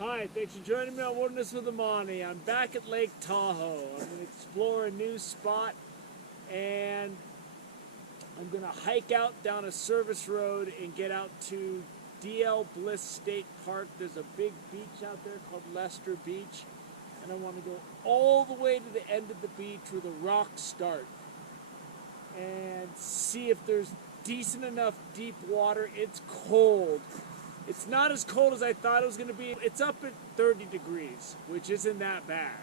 Hi, thanks for joining me on Wilderness with Amani. I'm back at Lake Tahoe. I'm going to explore a new spot, and I'm going to hike out down a service road and get out to DL Bliss State Park. There's a big beach out there called Lester Beach, and I want to go all the way to the end of the beach where the rocks start and see if there's decent enough deep water. It's cold. It's not as cold as I thought it was going to be. It's up at 30 degrees, which isn't that bad.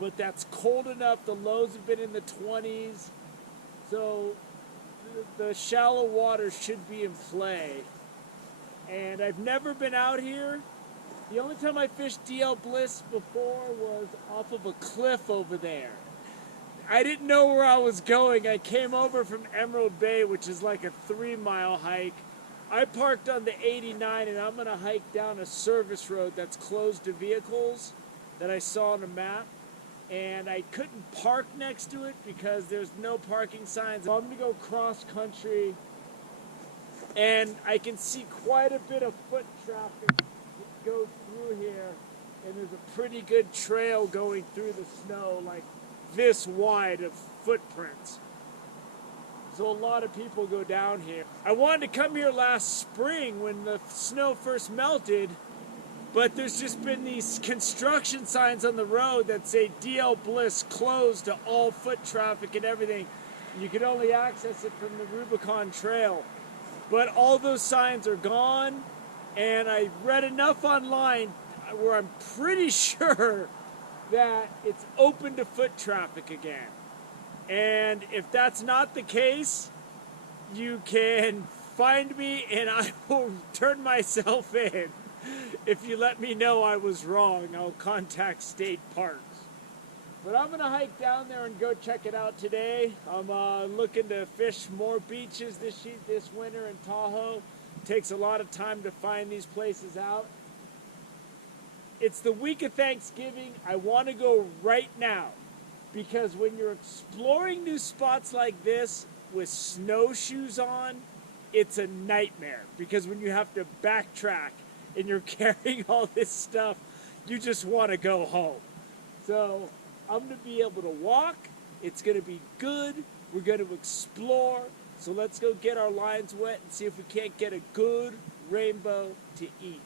But that's cold enough. The lows have been in the 20s. So the shallow water should be in play. And I've never been out here. The only time I fished DL Bliss before was off of a cliff over there. I didn't know where I was going. I came over from Emerald Bay, which is like a 3-mile hike. I parked on the 89, and I'm gonna hike down a service road that's closed to vehicles that I saw on a map. And I couldn't park next to it because there's no parking signs. So I'm gonna go cross country, and I can see quite a bit of foot traffic that goes through here. And there's a pretty good trail going through the snow, like this wide of footprints. So a lot of people go down here. I wanted to come here last spring when the snow first melted, but there's just been these construction signs on the road that say DL Bliss closed to all foot traffic and everything. You can only access it from the Rubicon Trail. But all those signs are gone, and I read enough online where I'm pretty sure that it's open to foot traffic again. And if that's not the case, you can find me and I will turn myself in. If you let me know I was wrong, I'll contact state parks. But I'm gonna hike down there and go check it out today. I'm looking to fish more beaches this winter in Tahoe. It takes a lot of time to find these places out. It's the week of Thanksgiving. I want to go right now because when you're exploring new spots like this with snowshoes on, it's a nightmare because when you have to backtrack and you're carrying all this stuff, you just want to go home. So I'm going to be able to walk. It's going to be good. We're going to explore. So let's go get our lines wet and see if we can't get a good rainbow to eat.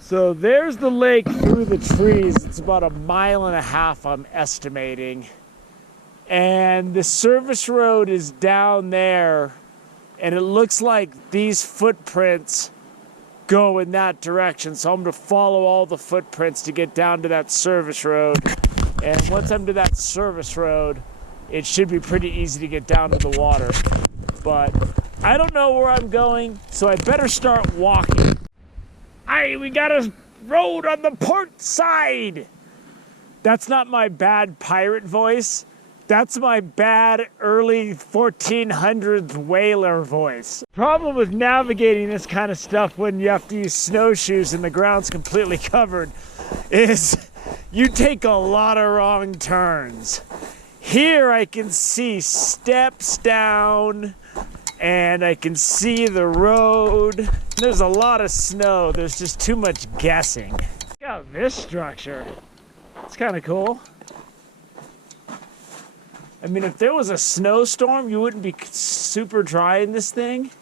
So there's the lake through the trees. It's about 1.5 miles, I'm estimating. And the service road is down there, and it looks like these footprints go in that direction. So I'm going to follow all the footprints to get down to that service road. And once I'm to that service road, it should be pretty easy to get down to the water. But I don't know where I'm going, so I better start walking. We got a road on the port side. That's not my bad pirate voice. That's my bad early 1400s whaler voice. Problem with navigating this kind of stuff when you have to use snowshoes and the ground's completely covered is you take a lot of wrong turns. Here I can see steps down, and I can see the road. There's a lot of snow. There's just too much guessing. Check out this structure. It's kind of cool. I mean, if there was a snowstorm, you wouldn't be super dry in this thing.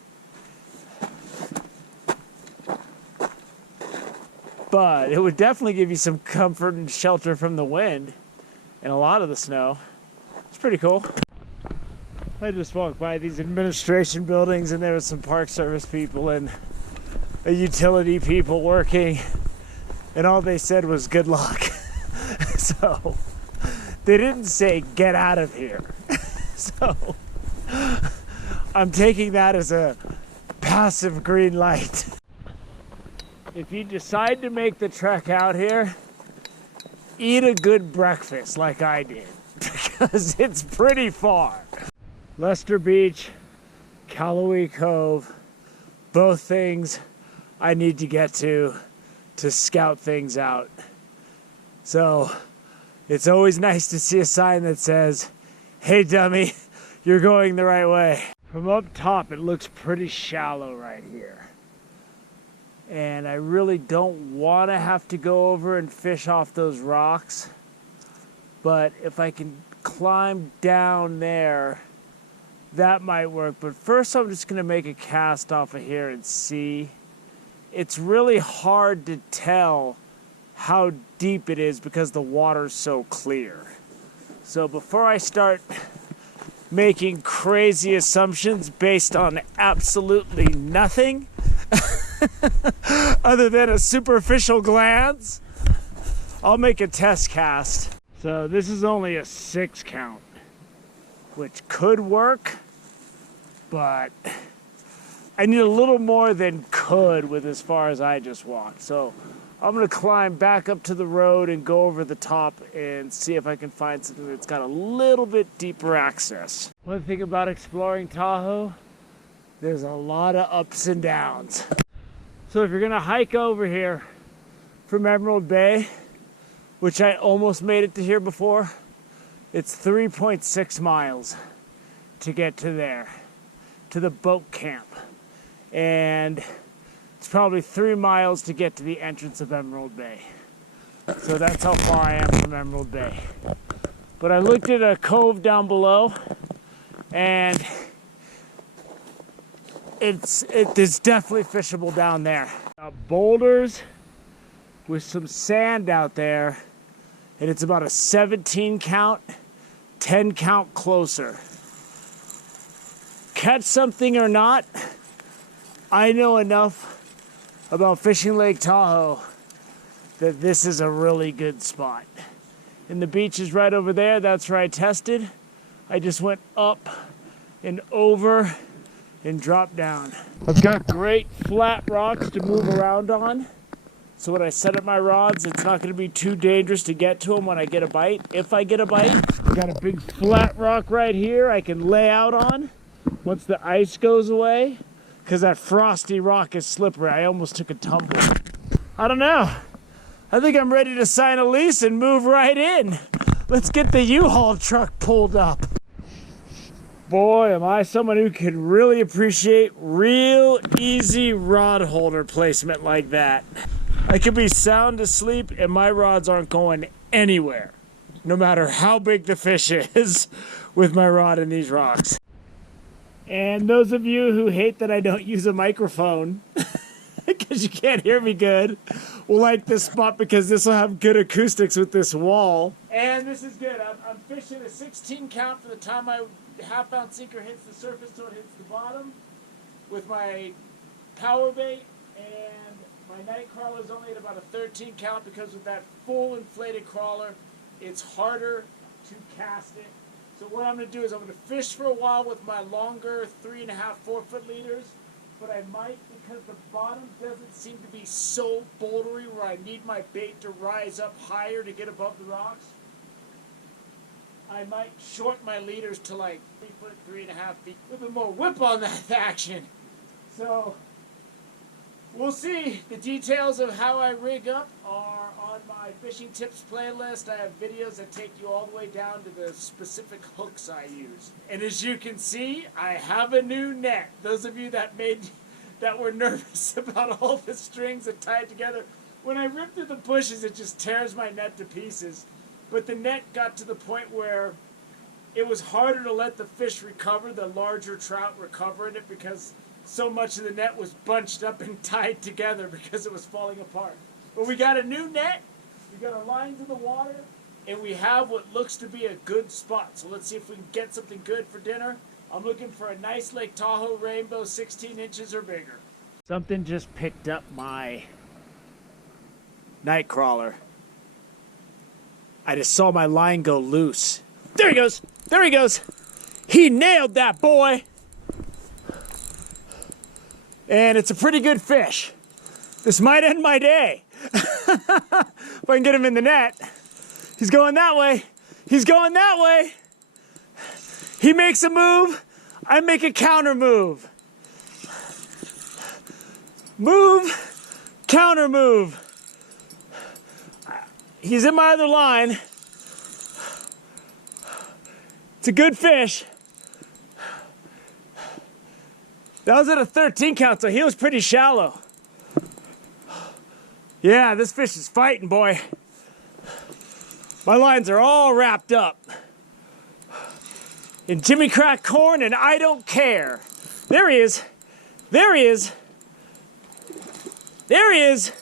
But it would definitely give you some comfort and shelter from the wind and a lot of the snow. It's pretty cool. I just walked by these administration buildings, and there was some Park Service people and a utility people working, and all they said was good luck. So they didn't say get out of here. So I'm taking that as a passive green light. If you decide to make the trek out here, eat a good breakfast like I did, because it's pretty far. Lester Beach, Callaway Cove, both things I need to get to scout things out. So it's always nice to see a sign that says, hey dummy, you're going the right way. From up top, it looks pretty shallow right here. And I really don't want to have to go over and fish off those rocks. But if I can climb down there, that might work. But first I'm just going to make a cast off of here and see. It's really hard to tell how deep it is because the water's so clear. So before I start making crazy assumptions based on absolutely nothing other than a superficial glance, I'll make a test cast. So this is only a 6 count, which could work, but I need a little more than could with as far as I just walked. So I'm gonna climb back up to the road and go over the top and see if I can find something that's got a little bit deeper access. One thing about exploring Tahoe, there's a lot of ups and downs. So if you're gonna hike over here from Emerald Bay, which I almost made it to here before, it's 3.6 miles to get to there, to the boat camp. And it's probably 3 miles to get to the entrance of Emerald Bay. So that's how far I am from Emerald Bay. But I looked at a cove down below, and it's definitely fishable down there. Boulders with some sand out there, and it's about a 17 count, 10 count closer. Catch something or not, I know enough about fishing Lake Tahoe that this is a really good spot. And the beach is right over there. That's where I tested. I just went up and over and dropped down. I've got great flat rocks to move around on. So when I set up my rods, it's not going to be too dangerous to get to them when I get a bite. If I get a bite, I've got a big flat rock right here I can lay out on once the ice goes away. Because that frosty rock is slippery. I almost took a tumble. I don't know. I think I'm ready to sign a lease and move right in. Let's get the U-Haul truck pulled up. Boy, am I someone who can really appreciate real easy rod holder placement like that. I could be sound asleep and my rods aren't going anywhere, no matter how big the fish is with my rod in these rocks. And those of you who hate that I don't use a microphone because you can't hear me good will like this spot because this will have good acoustics with this wall. And this is good. I'm fishing a 16 count for the time my half-ounce sinker hits the surface so it hits the bottom with my power bait, and my night crawler is only at about a 13 count because with that full inflated crawler, it's harder to cast it. So what I'm going to do is I'm going to fish for a while with my longer 3.5, 4 foot leaders, but I might, because the bottom doesn't seem to be so bouldery where I need my bait to rise up higher to get above the rocks, I might shorten my leaders to like 3 foot, 3.5 feet, a little bit more whip on that action. So we'll see. The details of how I rig up are on my fishing tips playlist. I have videos that take you all the way down to the specific hooks I use. And as you can see, I have a new net. Those of you that were nervous about all the strings that tie it together, when I rip through the bushes, it just tears my net to pieces. But the net got to the point where it was harder to let the fish recover, the larger trout recover in it, because so much of the net was bunched up and tied together because it was falling apart. But we got a new net, we got our lines in the water, and we have what looks to be a good spot. So let's see if we can get something good for dinner. I'm looking for a nice Lake Tahoe rainbow, 16 inches or bigger. Something just picked up my night crawler. I just saw my line go loose. There he goes! There he goes! He nailed that boy! And it's a pretty good fish. This might end my day. If I can get him in the net. He's going that way. He's going that way. He makes a move. I make a counter move. Move. Counter move. He's in my other line. It's a good fish. That was at a 13 count, so he was pretty shallow. Yeah, this fish is fighting, boy. My lines are all wrapped up in Jimmy Crack corn, and I don't care. There he is. There he is. There he is.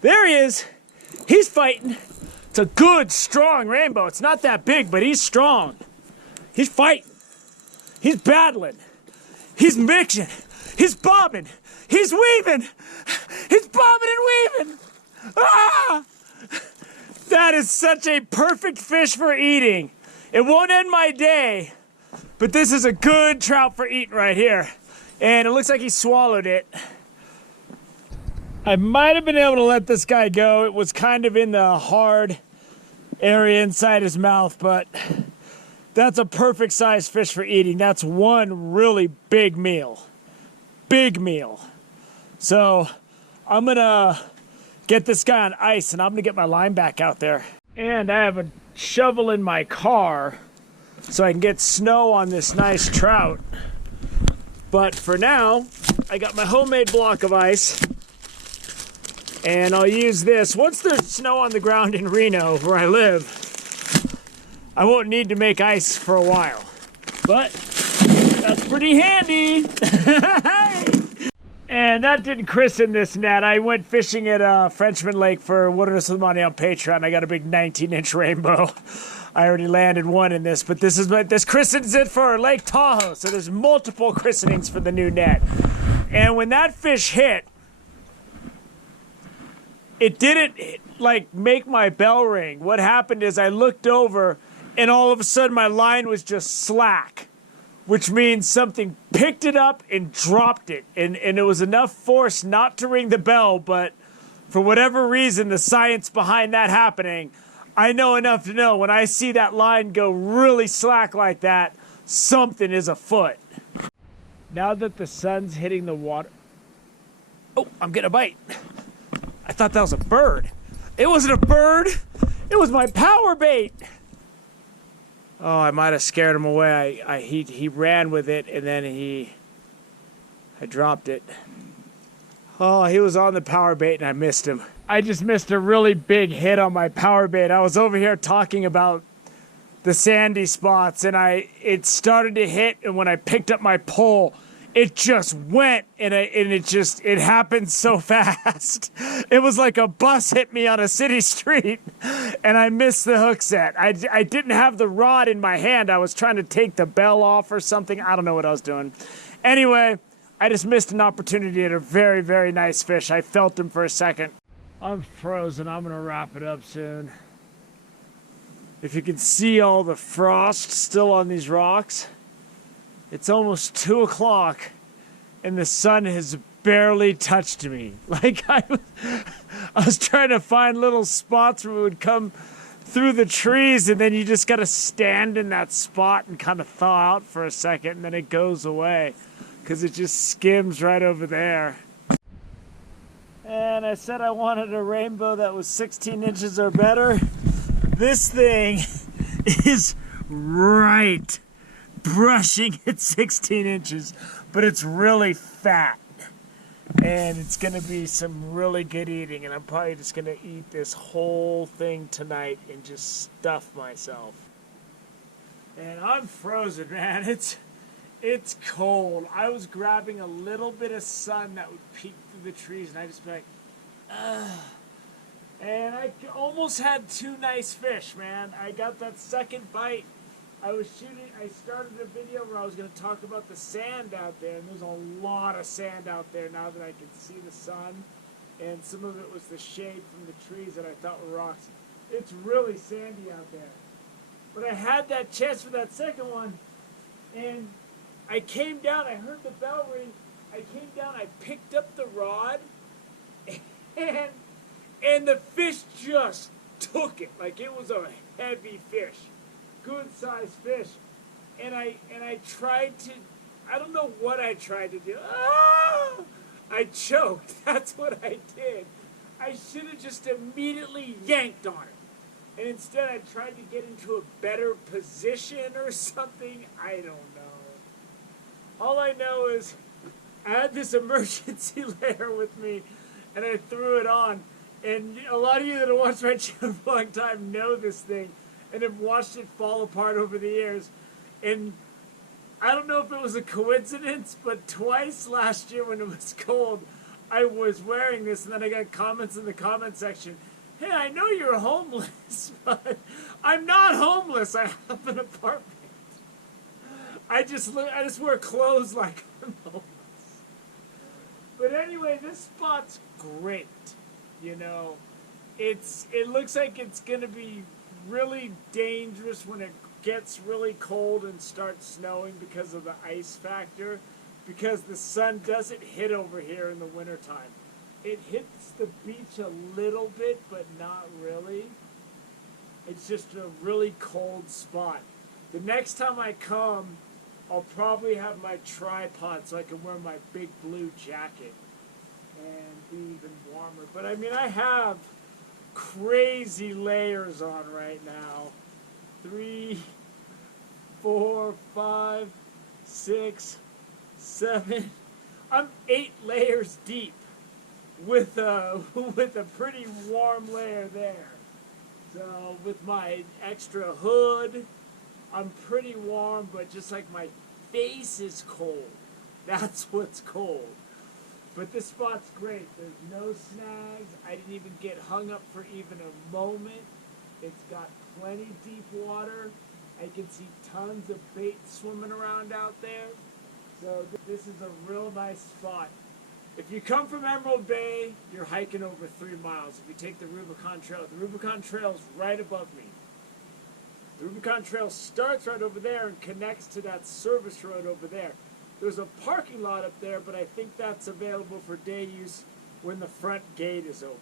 There he is. He's fighting. It's a good, strong rainbow. It's not that big, but he's strong. He's fighting. He's battling. He's mixing. He's bobbing. He's weaving. He's bobbing and weaving. Ah! That is such a perfect fish for eating. It won't end my day, but this is a good trout for eating right here. And it looks like he swallowed it. I might have been able to let this guy go. It was kind of in the hard area inside his mouth, but that's a perfect size fish for eating. That's one really big meal. Big meal. So I'm gonna get this guy on ice and I'm gonna get my line back out there. And I have a shovel in my car so I can get snow on this nice trout. But for now, I got my homemade block of ice. And I'll use this. Once there's snow on the ground in Reno, where I live, I won't need to make ice for a while. But that's pretty handy. And that didn't christen this net. I went fishing at Frenchman Lake for Wilderness with Money on Patreon. I got a big 19-inch rainbow. I already landed one in this, but this christens it for Lake Tahoe. So there's multiple christenings for the new net. And when that fish hit, it didn't like make my bell ring. What happened is I looked over and all of a sudden my line was just slack, which means something picked it up and dropped it. And it was enough force not to ring the bell, but for whatever reason, the science behind that happening, I know enough to know when I see that line go really slack like that, something is afoot. Now that the sun's hitting the water, oh, I'm getting a bite. I thought that was a bird. It wasn't a bird. It was my power bait. Oh, I might have scared him away. He ran with it, and then I dropped it. Oh, he was on the power bait, and I missed him. I just missed a really big hit on my power bait. I was over here talking about the sandy spots, and it started to hit, and when I picked up my pole, it just went, and it happened so fast. It was like a bus hit me on a city street, and I missed the hook set. I didn't have the rod in my hand. I was trying to take the bell off or something. I don't know what I was doing. Anyway, I just missed an opportunity at a very, very nice fish. I felt him for a second. I'm frozen. I'm going to wrap it up soon. If you can see all the frost still on these rocks, it's almost 2 o'clock and the sun has barely touched me. Like I was trying to find little spots where it would come through the trees, and then you just got to stand in that spot and kind of thaw out for a second, and then it goes away because it just skims right over there. And I said I wanted a rainbow that was 16 inches or better. This thing is right brushing at 16 inches, but it's really fat. And it's going to be some really good eating, and I'm probably just going to eat this whole thing tonight and just stuff myself. And I'm frozen, man. It's cold. I was grabbing a little bit of sun that would peek through the trees, and I'd just be like, ugh. And I almost had 2 nice fish, man. I got that second bite. I started a video where I was going to talk about the sand out there, and there's a lot of sand out there now that I can see the sun, and some of it was the shade from the trees that I thought were rocks. It's really sandy out there. But I had that chance for that second one, and I came down, I heard the bell ring, I came down, I picked up the rod, and the fish just took it like it was a heavy fish. Good sized fish, and I tried to, I don't know what I tried to do. I choked. That's what I did. I should have just immediately yanked on it, and instead I tried to get into a better position or something. I don't know. All I know is I had this emergency layer with me, and I threw it on. And a lot of you that have watched my channel for a long time know this thing, and have watched it fall apart over the years. And I don't know if it was a coincidence, but twice last year when it was cold, I was wearing this, and then I got comments in the comment section. Hey, I know you're homeless, but I'm not homeless. I have an apartment. I just wear clothes like I'm homeless. But anyway, this spot's great. You know, it looks like it's gonna be really dangerous when it gets really cold and starts snowing because of the ice factor, because the sun doesn't hit over here in the wintertime. It hits the beach a little bit, but not really. It's just a really cold spot. The next time I come, I'll probably have my tripod so I can wear my big blue jacket and be even warmer. But I mean, I have crazy layers on right now. 3, 4, 5, 6, 7. I'm 8 layers deep with a pretty warm layer there. So with my extra hood, I'm pretty warm, but just like my face is cold. That's what's cold. But this spot's great. There's no snags. I didn't even get hung up for even a moment. It's got plenty deep water. I can see tons of bait swimming around out there. So this is a real nice spot. If you come from Emerald Bay, you're hiking over 3 miles. If you take the Rubicon Trail, the Rubicon Trail is right above me. The Rubicon Trail starts right over there and connects to that service road over there. There's a parking lot up there, but I think that's available for day use when the front gate is open.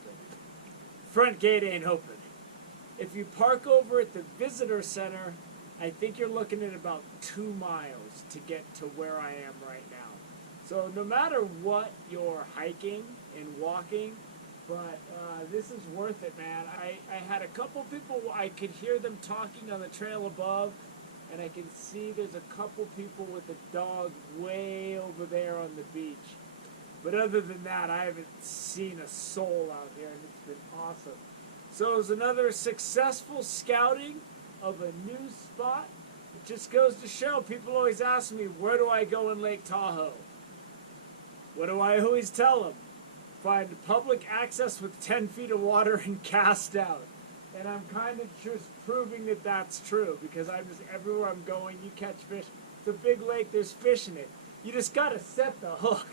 Front gate ain't open. If you park over at the visitor center, I think you're looking at about 2 miles to get to where I am right now. So no matter what you're hiking and walking, but this is worth it, man. I had a couple people, I could hear them talking on the trail above, and I can see there's a couple people with a dog way over there on the beach. But other than that, I haven't seen a soul out here, and it's been awesome. So it was another successful scouting of a new spot. It just goes to show, people always ask me, where do I go in Lake Tahoe? What do I always tell them? Find public access with 10 feet of water and cast out. And I'm kind of just proving that that's true, because I'm just, everywhere I'm going, you catch fish. It's a big lake, there's fish in it. You just got to set the hook.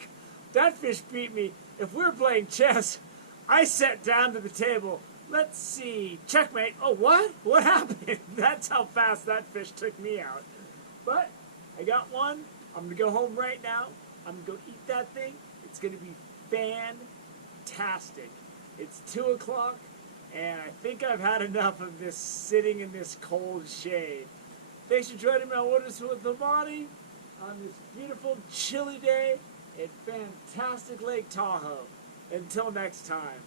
That fish beat me. If we were playing chess, I sat down to the table. Let's see, checkmate. Oh, what? What happened? That's how fast that fish took me out. But I got one. I'm going to go home right now. I'm going to go eat that thing. It's going to be fantastic. It's 2 o'clock, and I think I've had enough of this sitting in this cold shade. Thanks for joining me on Waters with the Body on this beautiful, chilly day at fantastic Lake Tahoe. Until next time.